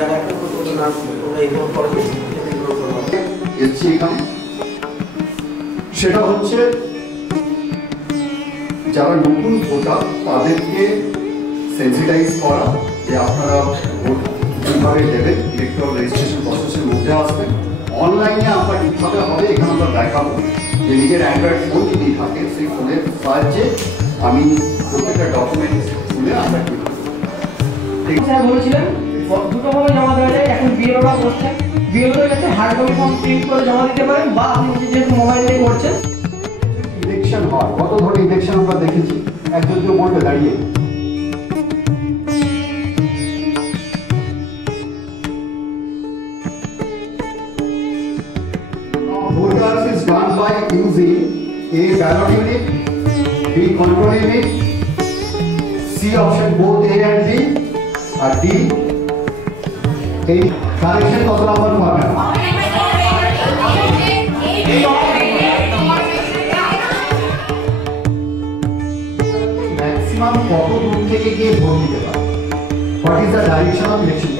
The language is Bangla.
যারা একটা করতে না ওরা ইগনোর করবে ইগনোর করবে এসছি এখানে সেটা হচ্ছে যারা নতুন ভোটার তাদেরকে সেন্সিটাইজ করা যে আপনারা ভোট কিভাবে দেবেন ইলেকট্রাল রেজিস্ট্রেশন প্রসেসের মধ্যে আসবেন অনলাইনে আমরা কীভাবে হবে এখানে আমরা দেখাবো যে নিজের অ্যান্ড্রয়েড ফোন যদি থাকে সেই ফোনের সাহায্যে আমি প্রত্যেকটা ডকুমেন্ট খুলে আমরা স্যার বলেছিলেন দুটোভাবে জমা দেওয়া যায়। এখন বিএলওরা করছেন, বিএলওর কাছে হার্ড কপি ফর্ম প্রিন্ট করে জমা দিতে পারেন বা আপনি যেহেতু মোবাইল দিয়ে করছেন। ইলেকশন হয় কত ধরনের ইলেকশন আমরা দেখেছি, একজন কেউ বলবে দাঁড়িয়ে voters is done by using A ballot unit, B control unit, C option both A and B, or D এই কারেকশন কত নাম্বার পাবেন? ম্যাক্সিমাম কত দূর থেকে গিয়ে ভোট দিতে পারে? What is the direction of election?